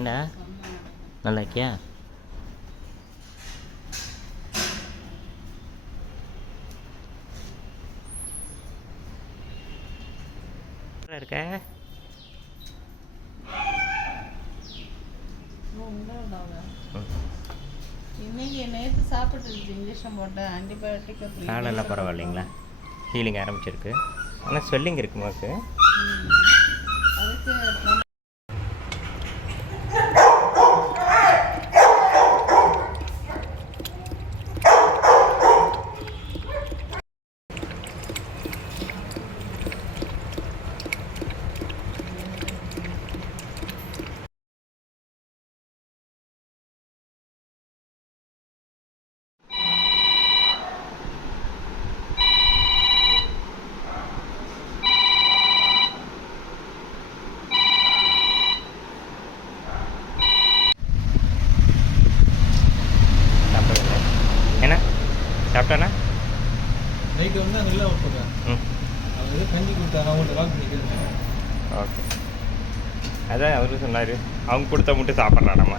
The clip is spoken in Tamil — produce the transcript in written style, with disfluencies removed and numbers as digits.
ஏண்டா நல்லா இருக்கியா? இருக்க இன்னைக்கு நேற்று சாப்பிட்டுருச்சு இன்ஜெக்ஷன் போட்டேன் ஆன்டிபயோட்டிக். காலெல்லாம் பரவாயில்லைங்களா? ஹீலிங் ஆரம்பிச்சிருக்கு. ஆனால் ஸ்வெல்லிங் இருக்கு மாக்கு. அதுக்கு என்ன சாப்பிட்டானா? நைட்டு வந்து அங்கே இல்லை போட்டேன். அவர் எதுவும் கஞ்சி கொடுத்தாரு, அவங்கள்ட்ட கால் பண்ணிக்கிறேன். ஓகே, அதான் அவரு சொன்னார், அவங்க கொடுத்த மட்டும் சாப்பிட்றான் நம்ம.